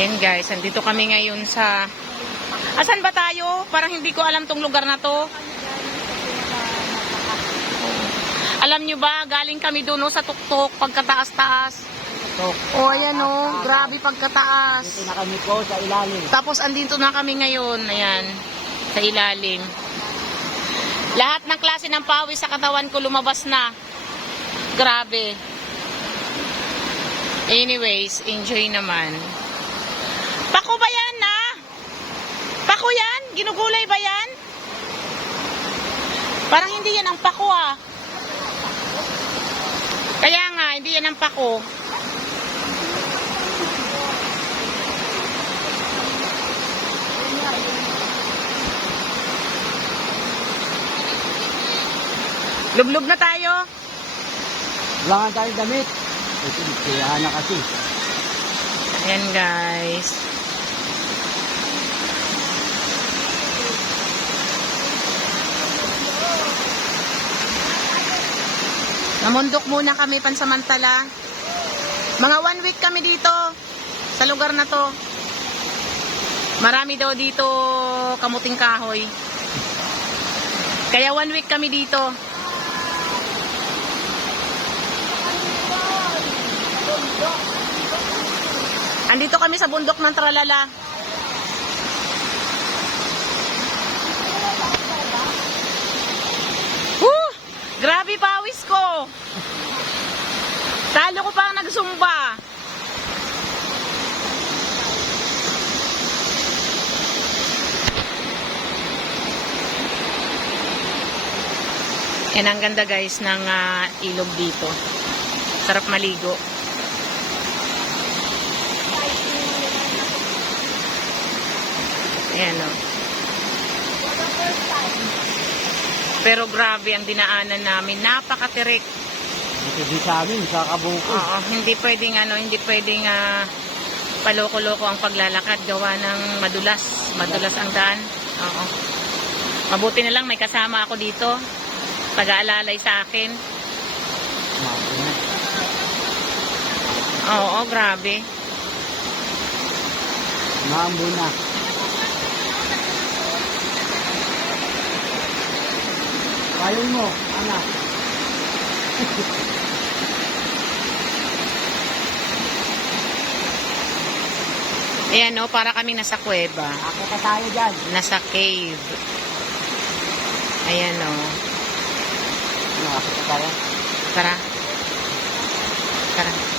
Ayan guys, andito kami ngayon sa... Asan ba tayo? Parang hindi ko alam tong lugar na to. Alam nyo ba, galing kami doon sa tuktok, pagkataas-taas. O ayan o, grabe pagkataas. Dito na kami po sa ilalim. Tapos andito na kami ngayon, ayan, sa ilalim. Lahat ng klase ng pawis sa katawan ko lumabas na. Grabe. Anyways, enjoy naman. Pako ba yan na? Pako yan? Ginugulay ba yan? Parang hindi yan ang pako ah. Kaya nga, hindi yan ang pako. Lublog na tayo. Wala nga tayo damit. Ito, kaya na kasi. Ayan guys. Namundok muna kami pansamantala. Mga 1 week kami dito sa lugar na to. Marami daw dito kamuting kahoy. Kaya 1 week kami dito. Andito kami sa bundok ng Tralala. Grabe pawis ko. Talo ko pa ang nagsumba. Yan ang ganda guys ng ilog dito. Sarap maligo. Ayan o. Pero grabe ang dinaanan namin. Napakatirik. Hindi sa amin, sa Kabuko. Oo, hindi pwedeng paloko-loko ang paglalakad. Gawa ng madulas. Madulas ang daan. Oo. Mabuti na lang may kasama ako dito. Pag-aalalay sa akin. Oo, grabe. Maambo na. Payong mo, anak. Ayan o, para kami nasa kuweba. Ako ka tayo dyan. Nasa cave. Ayan o. Ako ka tayo. Tara. Tara.